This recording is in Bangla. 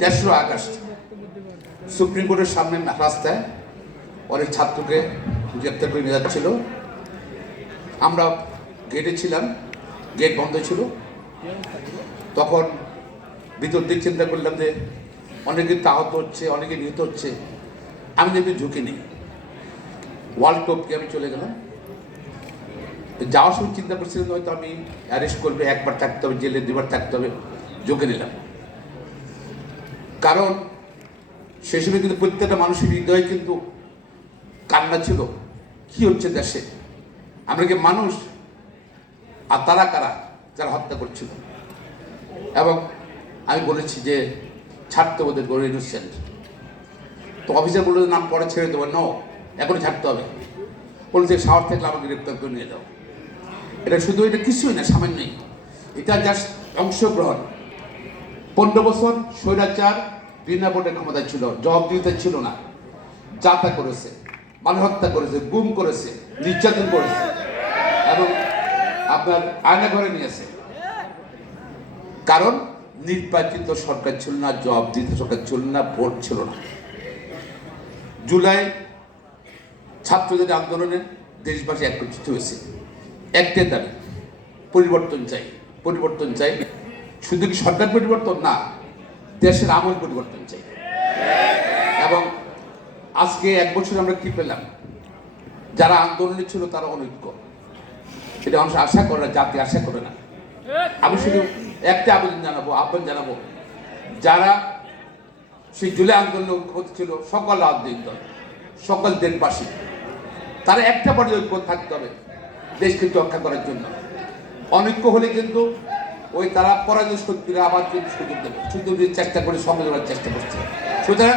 তেসরা আগস্ট সুপ্রিম কোর্টের সামনে রাস্তায় অনেক ছাত্রকে গ্রেপ্তার করে নিয়ে যাচ্ছিল। আমরা গেটে ছিলাম, গেট বন্ধ ছিল। তখন ভিতর দিক চিন্তা করলাম যে অনেকে আহত হচ্ছে, অনেকে নিহত হচ্ছে, আমি যদি ঝুঁকি নিই। ওয়ার্ল্ড টপকে আমি চলে গেলাম। যাওয়ার সময় চিন্তা করছিলাম হয়তো আমি অ্যারেস্ট করবে, একবার থাকতে হবে, জেলে দুবার থাকতে হবে, ঝুঁকে নিলাম। কারণ সেই সময় কিন্তু প্রত্যেকটা মানুষের হৃদয়ে কিন্তু কান্না ছিল, কি হচ্ছে দেশে, আমরা কি মানুষ, আর তারা কারা যারা হত্যা করছিল। এবং আমি বলেছি যে ছাড়তে ওদের গড়ে ইনোসেন্ট। তো অফিসার বললো নাম পরে ছেড়ে দেবো, নো, এখনই ছাড়তে হবে। বলছে সাহস থাকলে আমাকে গ্রেপ্তার করে নিয়ে যাও। এটা শুধু এটা কিছুই না, সামান্যই, এটা জাস্ট অংশগ্রহণ। 15 বছর স্বৈরাচার বিনা ভোটের ক্ষমতা ছিল, জবাবদিহিতা ছিল না, যাতা করেছে, মানুষ হত্যা করেছে, গুম করেছে, নির্যাতন করেছে এবং আপনার আয়না ঘরে নিয়েছে। কারণ নির্বাচিত সরকার ছিল না, জবাবদিহিত সরকার ছিল না, ভোট ছিল না। জুলাই ছাত্রদের আন্দোলনে দেশবাসী একত্রিত হয়েছে, একটাই দাবি, পরিবর্তন চাই, পরিবর্তন চাই। শুধু কি সরকার পরিবর্তন না, দেশের আমল পরিবর্তন চাই। এবং আজকে 1 বছর আমরা কি পেলাম? যারা আন্দোলনে ছিল তারা অনৈক্য, এটা মানুষ আশা করে না, জাতি আশা করে না। আমি শুধু একটা আবেদন জানাবো, আহ্বান জানাবো, যারা সেই জুলাই আন্দোলনে ঐক্যবদ্ধ ছিল, সকল রাজনৈতিক দল, সকল দেশবাসী, তারা একটা পর্যায়ে ঐক্য থাকতে হবে দেশকে রক্ষা করার জন্য। অনৈক্য হলে কিন্তু ওই তারা পরাজয় শক্তিরা আবার কিন্তু সুযোগ দেবে, সুযোগ দিয়ে চেষ্টা করে সঙ্গে দেওয়ার চেষ্টা করছে। সুতরাং